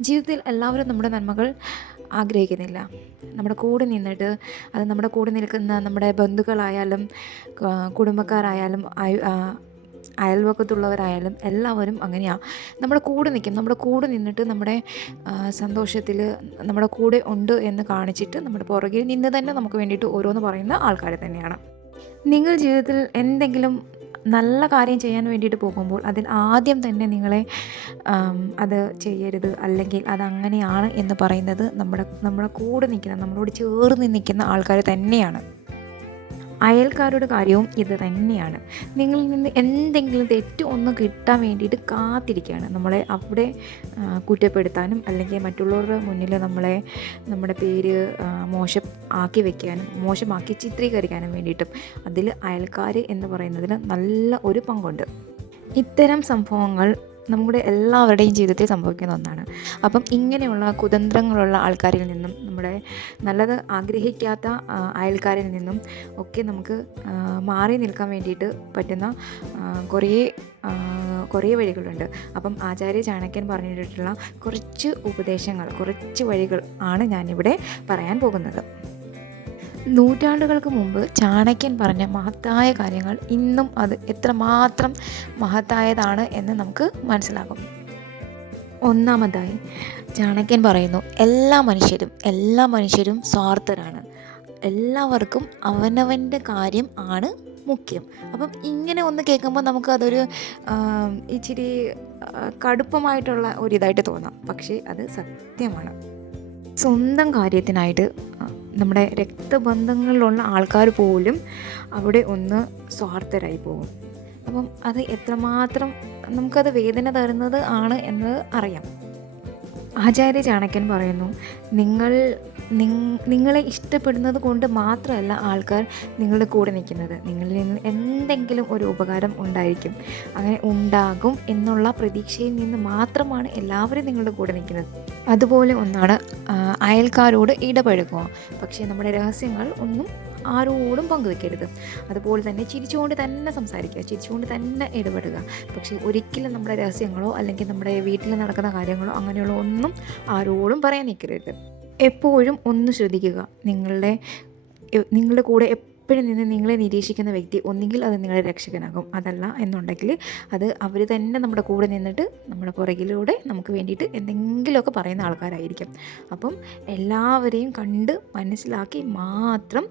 ജീവിതത്തിൽ എല്ലാവരും നമ്മുടെ നന്മകൾ ആഗ്രഹിക്കുന്നില്ല. നമ്മുടെ കൂടെ നിന്നിട്ട് അത് നമ്മുടെ കൂടെ നിൽക്കുന്ന നമ്മുടെ ബന്ധുക്കളായാലും കുടുംബക്കാരായാലും അയൽവക്കത്തുള്ളവരായാലും എല്ലാവരും അങ്ങനെയാണ് നമ്മുടെ കൂടെ നിൽക്കും. നമ്മുടെ കൂടെ നിന്നിട്ട് നമ്മുടെ സന്തോഷത്തിൽ നമ്മുടെ കൂടെ ഉണ്ട് എന്ന് കാണിച്ചിട്ട് നമ്മുടെ പുറകിൽ നിന്ന് തന്നെ നമുക്ക് വേണ്ടിയിട്ട് ഓരോന്ന് പറയുന്ന ആൾക്കാർ തന്നെയാണ്. നിങ്ങൾ ജീവിതത്തിൽ എന്തെങ്കിലും നല്ല കാര്യം ചെയ്യാൻ വേണ്ടിയിട്ട് പോകുമ്പോൾ അതിൽ ആദ്യം തന്നെ നിങ്ങളെ അത് ചെയ്യരുത് അല്ലെങ്കിൽ അതങ്ങനെയാണ് എന്ന് പറയുന്നത് നമ്മുടെ നമ്മുടെ കൂടെ നിൽക്കുന്ന നമ്മളോട് ചേർന്ന് നിൽക്കുന്ന ആൾക്കാർ തന്നെയാണ്. അയൽക്കാരുടെ കാര്യവും ഇത് തന്നെയാണ്. നിങ്ങളിൽ നിന്ന് എന്തെങ്കിലും തെറ്റ് ഒന്ന് കിട്ടാൻ വേണ്ടിയിട്ട് കാത്തിരിക്കുകയാണ്. നമ്മളെ അവിടെ കുറ്റപ്പെടുത്താനും അല്ലെങ്കിൽ മറ്റുള്ളവരുടെ മുന്നിൽ നമ്മളെ നമ്മുടെ പേര് മോശം ആക്കി വെക്കാനും മോശമാക്കി ചിത്രീകരിക്കാനും വേണ്ടിയിട്ടും അതിൽ അയൽക്കാർ എന്ന് പറയുന്നതിന് നല്ല ഒരു പങ്കുണ്ട്. ഇത്തരം സംഭവങ്ങൾ നമ്മുടെ എല്ലാവരുടെയും ജീവിതത്തിൽ സംഭവിക്കുന്ന ഒന്നാണ്. അപ്പം ഇങ്ങനെയുള്ള കുതന്ത്രങ്ങളുള്ള ആൾക്കാരിൽ നിന്നും നമ്മുടെ നല്ലത് ആഗ്രഹിക്കാത്ത അയൽക്കാരിൽ നിന്നും ഒക്കെ നമുക്ക് മാറി നിൽക്കാൻ വേണ്ടിയിട്ട് പറ്റുന്ന കുറേ കുറേ വഴികളുണ്ട്. അപ്പം ആചാര്യ ചാണക്യൻ പറഞ്ഞിട്ടുള്ള കുറച്ച് ഉപദേശങ്ങൾ കുറച്ച് വഴികൾ ആണ് ഞാനിവിടെ പറയാൻ പോകുന്നത്. നൂറ്റാണ്ടുകൾക്ക് മുമ്പ് ചാണക്യൻ പറഞ്ഞ മഹത്തായ കാര്യങ്ങൾ ഇന്നും അത് എത്രമാത്രം മഹത്തായതാണ് എന്ന് നമുക്ക് മനസ്സിലാകും. ഒന്നാമതായി ചാണക്യൻ പറയുന്നു എല്ലാ മനുഷ്യരും എല്ലാ മനുഷ്യരും സ്വാർത്ഥരാണ്. എല്ലാവർക്കും അവനവന്റെ കാര്യം ആണ് മുഖ്യം. അപ്പം ഇങ്ങനെ ഒന്ന് കേൾക്കുമ്പോൾ നമുക്ക് അതൊരു ഇച്ചിരി കടുപ്പമായിട്ടുള്ള ഒരിതായിട്ട് തോന്നാം. പക്ഷേ അത് സത്യമാണ്. സ്വന്തം കാര്യത്തിനായിട്ട് നമ്മുടെ രക്തബന്ധങ്ങളിലുള്ള ആൾക്കാർ പോലും അവിടെ ഒന്ന് സ്വാർത്ഥരായി പോകും. അപ്പം അത് എത്രമാത്രം നമുക്കത് വേദന തരുന്നത് ആണ് എന്നത് അറിയാം. ആചാര്യ ചാണക്യൻ പറയുന്നു നിങ്ങൾ നിങ്ങളെ ഇഷ്ടപ്പെടുന്നത് കൊണ്ട് മാത്രമല്ല ആൾക്കാർ നിങ്ങളുടെ കൂടെ നിൽക്കുന്നത്. നിങ്ങളിൽ നിന്ന് എന്തെങ്കിലും ഒരു ഉപകാരം ഉണ്ടായിരിക്കും. അങ്ങനെ ഉണ്ടാകും എന്നുള്ള പ്രതീക്ഷയിൽ നിന്ന് മാത്രമാണ് എല്ലാവരും നിങ്ങളുടെ കൂടെ നിൽക്കുന്നത്. അതുപോലെ ഒന്നാണ് അയൽക്കാരോട് ഇടപഴകുക. പക്ഷേ നമ്മുടെ രഹസ്യങ്ങൾ ഒന്നും ആരോടും പങ്കുവെക്കരുത്. അതുപോലെ തന്നെ ചിരിച്ചുകൊണ്ട് തന്നെ സംസാരിക്കുക ചിരിച്ചുകൊണ്ട് തന്നെ ഇടപെടുക പക്ഷേ ഒരിക്കലും നമ്മുടെ രഹസ്യങ്ങളോ അല്ലെങ്കിൽ നമ്മുടെ വീട്ടിൽ നടക്കുന്ന കാര്യങ്ങളോ അങ്ങനെയുള്ള ഒന്നും ആരോടും പറയാൻ നിൽക്കരുത്. എപ്പോഴും ഒന്ന് ശ്രദ്ധിക്കുക. നിങ്ങളുടെ നിങ്ങളുടെ കൂടെ എപ്പോഴും നിന്ന് നിങ്ങളെ നിരീക്ഷിക്കുന്ന വ്യക്തി ഒന്നുകിൽ അത് നിങ്ങളുടെ രക്ഷകനാകും. അതല്ല എന്നുണ്ടെങ്കിൽ അത് അവർ തന്നെ നമ്മുടെ കൂടെ നിന്നിട്ട് നമ്മുടെ പുറകിലൂടെ നമുക്ക് വേണ്ടിയിട്ട് എന്തെങ്കിലുമൊക്കെ പറയുന്ന ആൾക്കാരായിരിക്കും. അപ്പം എല്ലാവരെയും കണ്ട് മനസ്സിലാക്കി മാത്രം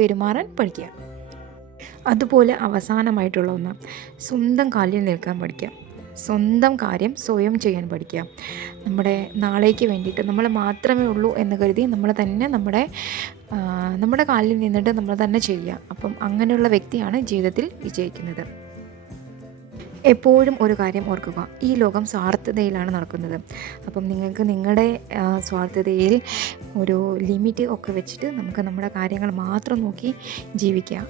പെരുമാറാൻ പഠിക്കുക. അതുപോലെ അവസാനമായിട്ടുള്ള ഒന്ന് സ്വന്തം കാലിൽ നിൽക്കാൻ പഠിക്കുക. സ്വന്തം കാര്യം സ്വയം ചെയ്യാൻ പഠിക്കുക. നമ്മുടെ നാളേക്ക് വേണ്ടിയിട്ട് നമ്മൾ മാത്രമേ ഉള്ളൂ എന്ന് കരുതി നമ്മൾ തന്നെ നമ്മുടെ നമ്മുടെ കാലിൽ നിന്നിട്ട് നമ്മൾ തന്നെ ചെയ്യുക. അപ്പം അങ്ങനെയുള്ള വ്യക്തിയാണ് ജീവിതത്തിൽ വിജയിക്കുന്നത്. എപ്പോഴും ഒരു കാര്യം ഓർക്കുക. ഈ ലോകം സ്വാർത്ഥതയിലാണ് നടക്കുന്നത്. അപ്പം നിങ്ങൾക്ക് നിങ്ങളുടെ സ്വാർത്ഥതയിൽ ഒരു ലിമിറ്റ് ഒക്കെ വെച്ചിട്ട് നമുക്ക് നമ്മുടെ കാര്യങ്ങൾ മാത്രം നോക്കി ജീവിക്കുക.